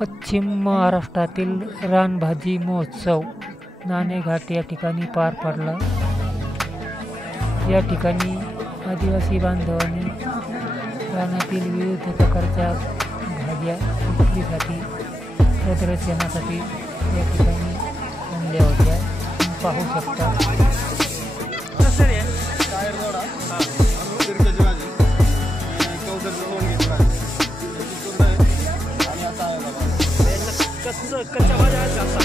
पश्चिम महाराष्ट्रातील रानभाजी महोत्सव नाणेघाट या ठिकाणी पार पडला। या ठिकाणी आदिवासी बांधवांनी रानातील विविध प्रकारच्या भाज्या विक्रीसाठी प्रदर्शनासाठी या ठिकाणी आणल्या होत्या। पाहू शकता। कच्च्या भाज्या आहेत जास्त।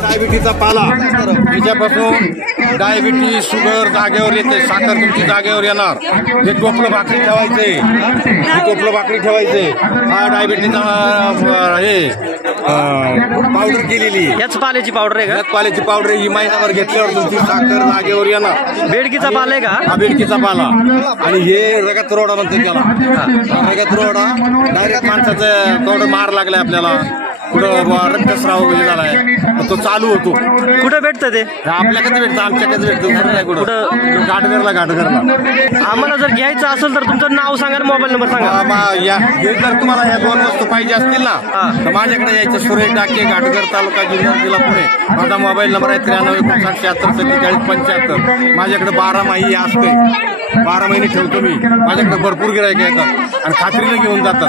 डायबिटीचा पाला त्याच्यापासून डायबिटीज शुगर जागेवर येते, साखर तुमची जागेवर येणार। जे टोपलं भाकरी ठेवायचे, टोपलं भाकरी ठेवायचे, हा डायबिटीचा हे पावडर केलेली, याच पाल्याची पावडर आहे का? याच पाल्याची पावडर ही महिनाभर घेतल्यावर तुमची साखर जागेवर येणार। बेडकीचा पाला आहे का? हा बेडकीचा पाला। आणि हे रगत रोडा म्हणते त्याला। रगत रोडा डायरेक्ट माणसाचं थोडं मार लागलाय आपल्याला, कुठं रक्तस्राव वगैरे झालाय, तो चालू होतो। कुठं भेटतं ते? आपल्याकडे भेटतं, आमच्याकडे भेटतं कुठं घाटघरला। आम्हाला जर घ्यायचं असेल तर तुमचं नाव सांगा, मोबाईल नंबर सांगा। जर तुम्हाला ह्या दोन वस्तू पाहिजे असतील ना तर माझ्याकडे यायचं। सुरेश डाके, घाटघर तालुका, जिल्हा पुणे। माझा मोबाईल नंबर आहे 93-76-47-75। माझ्याकडे 12 महिने असते, 12 महिने ठेवतो मी। माझ्याकडे भरपूर गिरायक येतात आणि खात्रीने घेऊन जातात।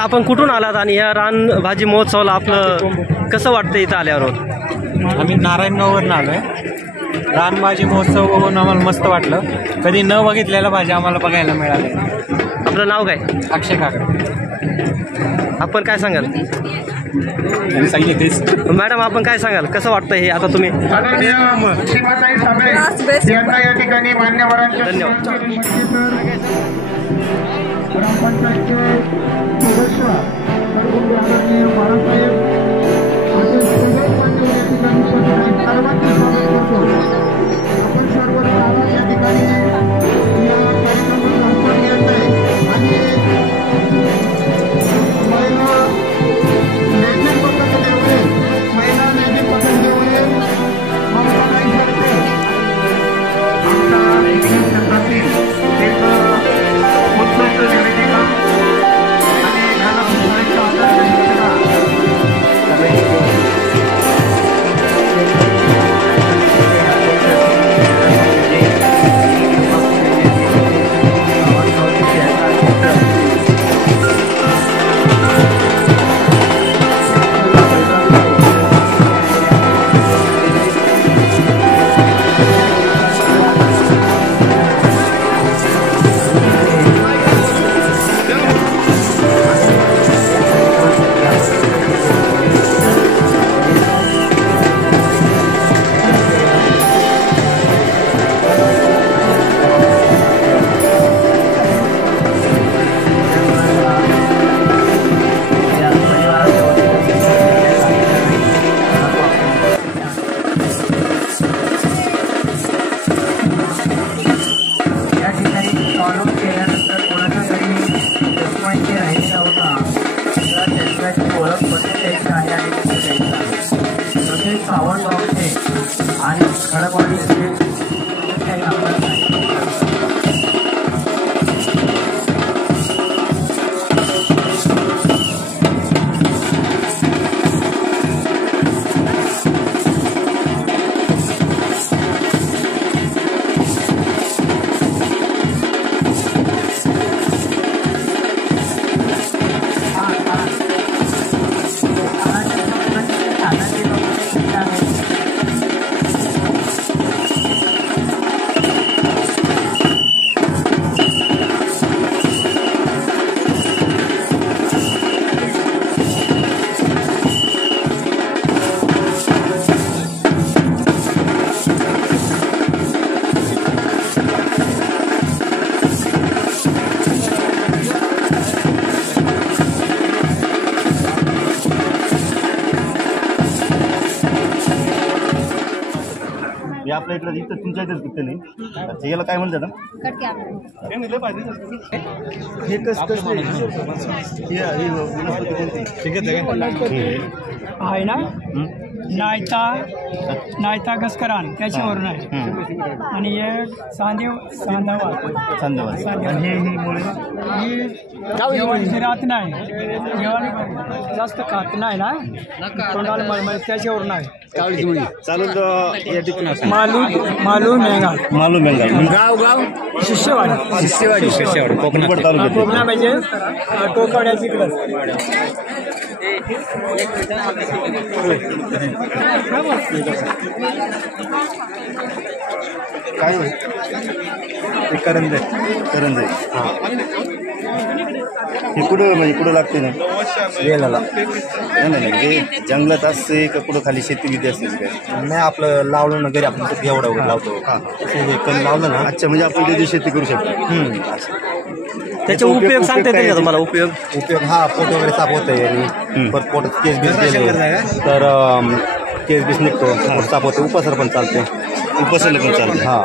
आपण कुठून आलात आणि या रान भाजी महोत्सवाला आपलं कसं वाटतं इथं आल्यावर? आम्ही नारायणगाववरून आलोय। रान भाजी महोत्सव बघून आम्हाला मस्त वाटलं। कधी न बघितलेल्या भाज्या आम्हाला बघायला मिळाल्या। आपलं नाव काय? अक्षय काकडे। आपण काय सांगाल? सांगितले मॅडम, आपण काय सांगाल? कसं वाटतं हे आता तुम्ही? खडकवाडीचे काही आमदार नाही. हे आपल्या इकडे इथं तुमच्या इथेच पिकते नाही याला काय म्हणतात हे कसं आहे ना नायता घसकरान त्याच्यावरून आहे आणि एक सांदेवाल ही राहत नाही जास्त खात नाही ना तोंडाला मळमळ त्याच्यावरून आहे चालून मालू मेंगाल गाव शिष्यवाडी कोकणा म्हणजे टोकवड्याच इकडं काय करंजे हे कुठं लागते ना वेलाला नाही म्हणजे जंगलात असते का कुठं खाली शेती विधी असते काय नाही आपलं लावलं ना घरी आपण एवढं लावतो कण लावलं ना अच्छा म्हणजे आपण त्याची शेती करू शकतो. त्याचे उपयोग सांगता येते का तुम्हाला? उपयोग हा पोट वगैरे साफ होतंय आणि परत पोटात केस बीस गेले तर केस बीस निघतो साफ होते. उपासर पण चालते. उपसरला पण चालते. हा